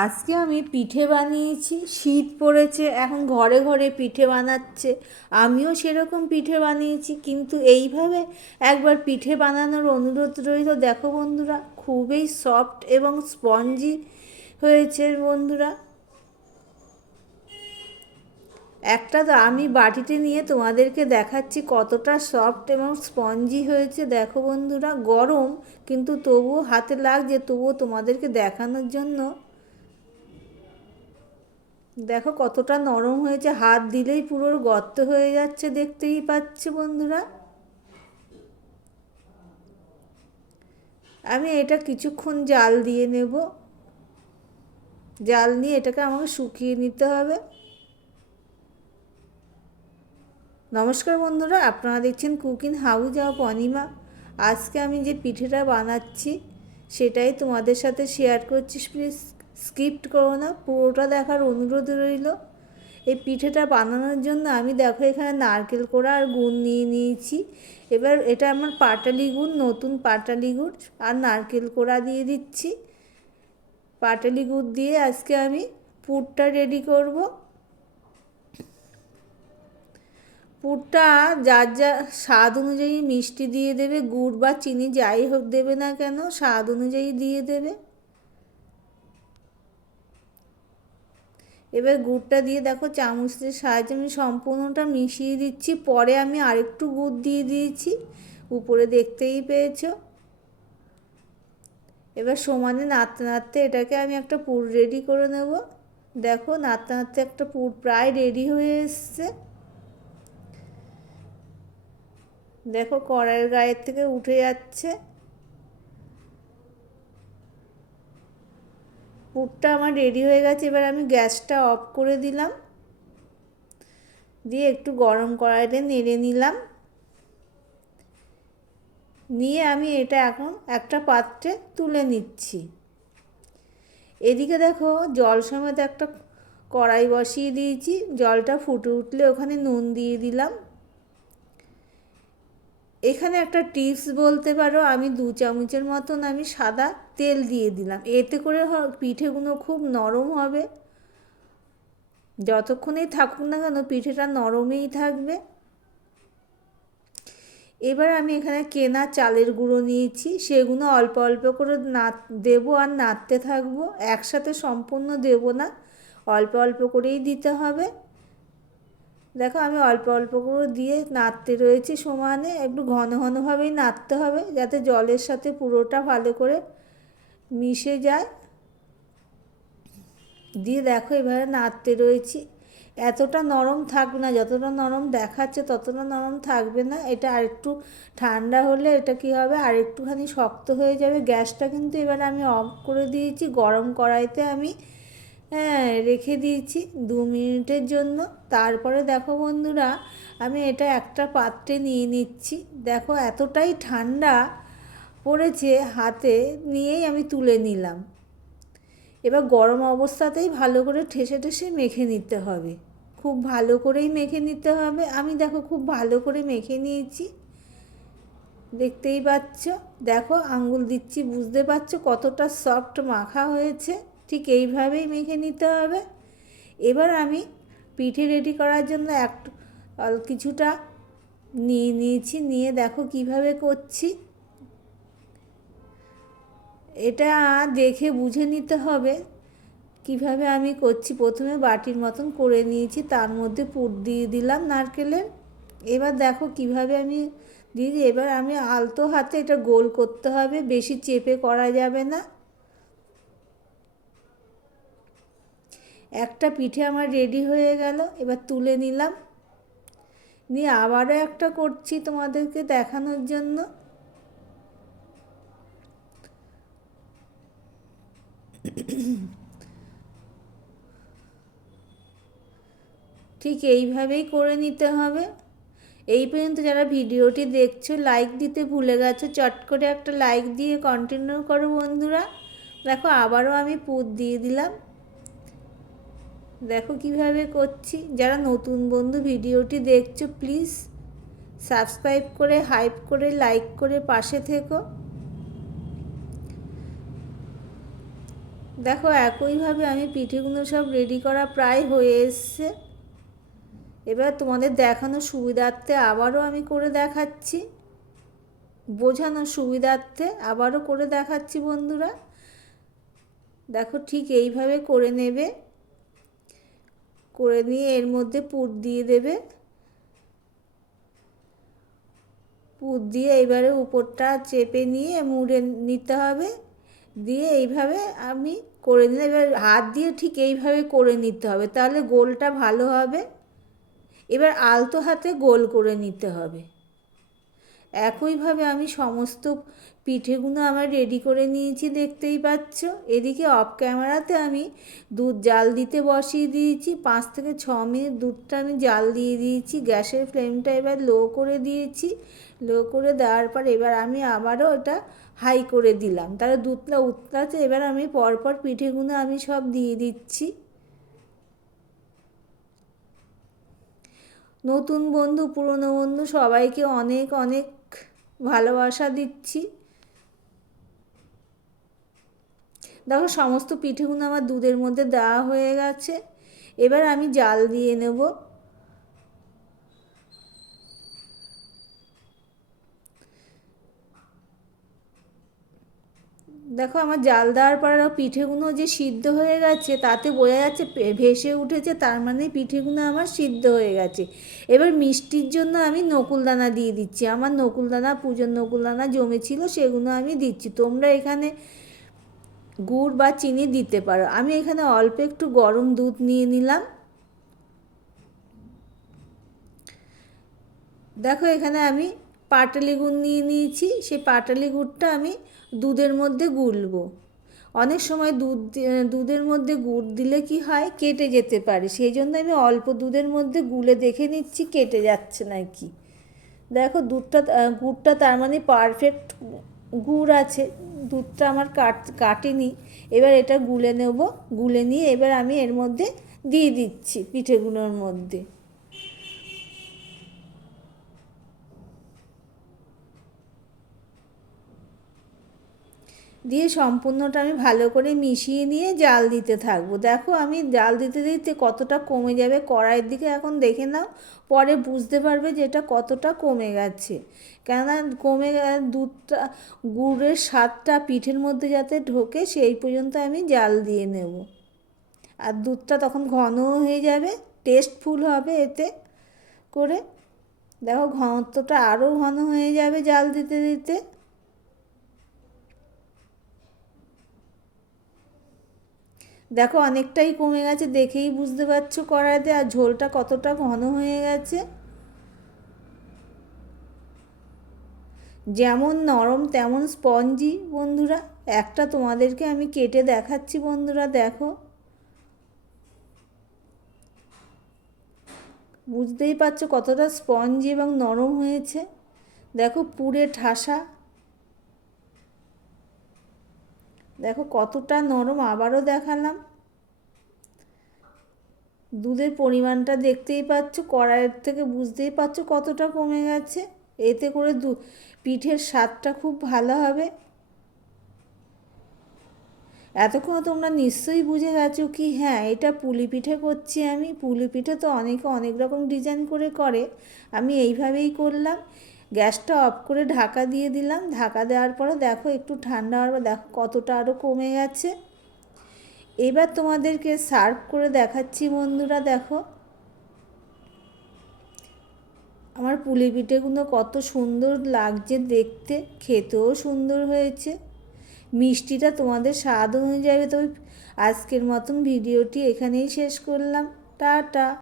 আজকে আমি পিঠে বানিয়েছি, শীত পড়েছে, এখন ঘরে ঘরে পিঠে বানাচ্ছে। আমিও সেরকম পিঠে বানিয়েছি, কিন্তু এইভাবে একবার পিঠে বানানোর অনুরোধ রইল। দেখো বন্ধুরা, খুবই সফট এবং স্পঞ্জি হয়েছে বন্ধুরা। একটা তো আমি বাটিতে নিয়ে তোমাদেরকে দেখাচ্ছি কতটা সফট এবং স্পঞ্জি হয়েছে। দেখো বন্ধুরা, গরম, কিন্তু তবুও হাতে লাগছে, তবুও তোমাদেরকে দেখানোর জন্য দেখো কতটা নরম হয়েছে, হাত দিলেই পুরো গর্ত হয়ে যাচ্ছে, দেখতেই পাচ্ছে বন্ধুরা। আমি এটা কিছুক্ষণ জাল দিয়ে নেব। জাল নিয়ে এটাকে আমাকে শুকিয়ে নিতে হবে। নমস্কার বন্ধুরা, আপনারা দেখছেন কুকিং হাউস অফ অনিমা। আজকে আমি যে পিঠেটা বানাচ্ছি, সেটাই তোমাদের সাথে শেয়ার করছি, প্লিজ। স্কিপ্ট করো না, পুরোটা দেখার অনুরোধ রইল। এই পিঠেটা বানানোর জন্য আমি দেখো এখানে নারকেল কোড়া আর গুড় নিয়ে নিয়েছি। এবার এটা আমার পাটালি গুড়, নতুন পাটালি গুড় আর নারকেল কোড়া দিয়ে দিচ্ছি। পাটালি গুড় দিয়ে আজকে আমি পুরটা রেডি করব। পুরটা যার যা স্বাদ অনুযায়ী মিষ্টি দিয়ে দেবে, গুড় বা চিনি যাই হোক দেবে না কেন, স্বাদ অনুযায়ী দিয়ে দেবে। এবার গুড়টা দিয়ে দেখো চামচের সাহায্যে আমি সম্পূর্ণটা মিশিয়ে দিচ্ছি। পরে আমি আরেকটু গুড় দিয়ে দিয়েছি। উপরে দেখতেই পেয়েছ। এবার সমানে নাড়তে নাড়তে এটাকে আমি একটা পুর রেডি করে নেব। দেখো নাড়তে নাড়তে একটা পুর প্রায় রেডি হয়ে এসছে। দেখো কড়াইয়ের গায়ের থেকে উঠে যাচ্ছে। পুরটা আমার রেডি হয়ে গেছে, এবার আমি গ্যাসটা অফ করে দিলাম। দিয়ে একটু গরম কড়াইতে নেড়ে নিলাম। নিয়ে আমি এটা এখন একটা পাত্রে তুলে নিচ্ছি। এদিকে দেখো জল সমেত একটা কড়াই বসিয়ে দিয়েছি, জলটা ফুটে উঠলে ওখানে নুন দিয়ে দিলাম। এখানে একটা টিপস বলতে পারো, আমি দু চামচের মতন আমি সাদা তেল দিয়ে দিলাম। এতে করে পিঠেগুলো খুব নরম হবে। যতক্ষণেই থাকুক না কেন, পিঠেটা নরমেই থাকবে। এবার আমি এখানে কেনা চালের গুঁড়ো নিয়েছি, সেগুলো অল্প অল্প করে না, দেবো আর নাড়তে থাকব। একসাথে সম্পূর্ণ দেবো না, অল্প অল্প করেই দিতে হবে। দেখো আমি অল্প অল্প করে দিয়ে নাড়তে রয়েছি সমানে, একটু ঘন ঘনভাবেই নাড়তে হবে যাতে জলের সাথে পুরোটা ভালো করে মিশে যায়। দিয়ে দেখো এবারে নাড়তে রয়েছি। এতটা নরম থাকবে না, যতটা নরম দেখাচ্ছে ততটা নরম থাকবে না। এটা আরেকটু ঠান্ডা হলে এটা কি হবে? আরেকটুখানি শক্ত হয়ে যাবে। গ্যাসটা কিন্তু এবার আমি অফ করে দিয়েছি। গরম কড়াইতে আমি হ্যাঁ রেখে দিয়েছি দু মিনিটের জন্য। তারপরে দেখো বন্ধুরা, আমি এটা একটা পাত্রে নিয়ে নিচ্ছি। দেখো এতটাই ঠান্ডা পড়েছে হাতে, নিয়েই আমি তুলে নিলাম। এবার গরম অবস্থাতেই ভালো করে ঠেসে ঠেসে মেখে নিতে হবে। খুব ভালো করেই মেখে নিতে হবে। আমি দেখো খুব ভালো করে মেখে নিয়েছি। দেখতেই পাচ্ছ? দেখো আঙ্গুল দিচ্ছি, বুঝতে পারছ কতটা সফট মাখা হয়েছে। ঠিক এইভাবেই মেখে নিতে হবে। এবার আমি পিঠে রেডি করার জন্য এক কিছুটা নিয়ে নিয়েছি। নিয়ে দেখো কীভাবে করছি। এটা দেখে বুঝে নিতে হবে কীভাবে আমি করছি। প্রথমে বাটির মতন করে নিয়েছি, তার মধ্যে পুর দিয়ে দিলাম নারকেলের। এবার দেখো কীভাবে আমি দিয়ে এবার আমি আলতো হাতে এটা গোল করতে হবে, বেশি চেপে করা যাবে না। একটা পিঠে আমার রেডি হয়ে গেল, এবার তুলে নিলাম। নিয়ে আবারও একটা করছি তোমাদেরকে দেখানোর জন্য। ঠিক এইভাবেই করে নিতে হবে। এই পর্যন্ত যারা ভিডিওটি দেখছ লাইক দিতে ভুলে গেছো, চট করে একটা লাইক দিয়ে কন্টিনিউ করো বন্ধুরা। দেখো আবারও আমি পুত দিয়ে দিলাম। দেখো কীভাবে করছি। যারা নতুন বন্ধু ভিডিওটি দেখছ প্লিজ সাবস্ক্রাইব করে হাইপ করে লাইক করে পাশে থেকো। দেখো একইভাবে আমি পিঠেগুলো সব রেডি করা প্রায় হয়ে এসছে। এবার তোমাদের দেখানোর সুবিধার্থে আবারও আমি করে দেখাচ্ছি। বোঝানোর সুবিধার্থে আবারও করে দেখাচ্ছি বন্ধুরা। দেখো ঠিক এইভাবে করে নেবে। করে নিয়ে এর মধ্যে পুর দিয়ে দেবে। পুর দিয়ে এবারে উপরটা চেপে নিয়ে মুড়ে নিতে হবে। দিয়ে এইভাবে আমি করে নিলে এবার হাত দিয়ে ঠিক এইভাবে করে নিতে হবে, তাহলে গোলটা ভালো হবে। এবার আলতো হাতে গোল করে নিতে হবে। একইভাবে আমি সমস্ত পিঠেগুলো আমার রেডি করে নিয়েছি, দেখতেই পাচ্ছ। এদিকে অফ ক্যামেরাতে আমি দুধ জাল দিতে বসিয়ে দিয়েছি। পাঁচ থেকে ছ মিনিট দুধটা আমি জাল দিয়ে দিয়েছি। গ্যাসের ফ্লেমটা এবার লো করে দিয়েছি। লো করে দেওয়ার পর এবার আমি আবারও ওটা হাই করে দিলাম। তাহলে দুধটা উতলাতে এবার আমি পরপর পিঠেগুলো আমি সব দিয়ে দিচ্ছি। নতুন বন্ধু, পুরনো বন্ধু সবাইকে অনেক অনেক ভালোবাসা দিচ্ছি। দেখো সমস্ত পিঠেগুলো আমার দুধের মধ্যে দেওয়া হয়ে গেছে। এবার আমি জাল দিয়ে নেব। দেখো আমার জাল দেওয়ার পর পিঠেগুলো যে সিদ্ধ হয়ে গেছে, তাতে বোঝা যাচ্ছে ভেসে উঠেছে, তার মানে পিঠেগুলো আমার সিদ্ধ হয়ে গেছে। এবার মিষ্টির জন্য আমি নকুলদানা দিয়ে দিচ্ছি। আমার নকুলদানা, পুজোর নকুলদানা জমেছিল সেগুলো আমি দিচ্ছি। তোমরা এখানে গুড় বা চিনি দিতে পারো। আমি এখানে অল্প একটু গরম দুধ নিয়ে নিলাম। দেখো এখানে আমি পাটালি গুড় নিয়ে নিয়েছি, সেই পাটালি গুড়টা আমি দুধের মধ্যে গুলবো। অনেক সময় দুধ দুধের মধ্যে গুড় দিলে কি হয়, কেটে যেতে পারে। সেই জন্য আমি অল্প দুধের মধ্যে গুলে দেখে নিচ্ছি, কেটে যাচ্ছে নাকি। দেখো, দুধটা, গুড়টা তার মানে পারফেক্ট গুড় আছে। দুধটা আমার কাট, কাটেনি। এবার এটা গুলে নেব। গুলে নিয়ে এবার আমি এর মধ্যে দিয়ে দিচ্ছি পিঠেগুলোর মধ্যে। দিয়ে সম্পূর্ণটা আমি ভালো করে মিশিয়ে নিয়ে জাল দিতে থাকব। দেখো আমি জাল দিতে দিতে কতটা কমে যাবে কড়াইয়ের দিকে এখন দেখে নাও, পরে বুঝতে পারবে যে এটা কতটা কমে গেছে। কেননা কমে দুধটা, গুড়ের স্বাদটা পিঠের মধ্যে যাতে ঢোকে সেই পর্যন্ত আমি জাল দিয়ে নেব। আর দুধটা তখন ঘনও হয়ে যাবে টেস্টফুল হবে এতে করে। দেখো ঘনত্বটা আরও ঘন হয়ে যাবে জাল দিতে দিতে। দেখো, অনেকটাই কমে গেছে, দেখেই বুঝতে পারছ কড়াইতে, আর ঝোলটা কতটা ঘন হয়ে গেছে। যেমন নরম, তেমন স্পঞ্জি, বন্ধুরা। একটা তোমাদেরকে আমি কেটে দেখাচ্ছি, বন্ধুরা, দেখো। বুঝতেই পারছ কতটা স্পঞ্জি এবং নরম হয়েছে। দেখো পুরে ঠাসা। দেখো কতটা নরম, আবারও দেখালাম। দুধের পরিমাণটা দেখতেই পাচ্ছ, কড়াইয়ের থেকে বুঝতেই পারছ কতটা কমে গেছে। এতে করে দু, পিঠের স্বাদটা খুব ভালো হবে। এতক্ষণ তোমরা নিশ্চয়ই বুঝে গেছো কি হ্যাঁ এটা পুলি পিঠে করছি আমি। পুলি পিঠে তো অনেকে অনেক রকম ডিজাইন করে করে। আমি এইভাবেই করলাম। গ্যাসটা অফ করে ঢাকা দিয়ে দিলাম। ঢাকা দেওয়ার পরে দেখো একটু ঠান্ডা হওয়ার পর দেখো কতটা আরও কমে গেছে। এবার তোমাদেরকে সার্ভ করে দেখাচ্ছি বন্ধুরা, দেখো। আমার পুলি পিঠেগুলো কত সুন্দর লাগছে দেখতে, খেতেও সুন্দর হয়েছে। মিষ্টিটা তোমাদের স্বাদ অনুযায়ী তবে আজকের মতন ভিডিওটি এখানেই শেষ করলাম। টাটা।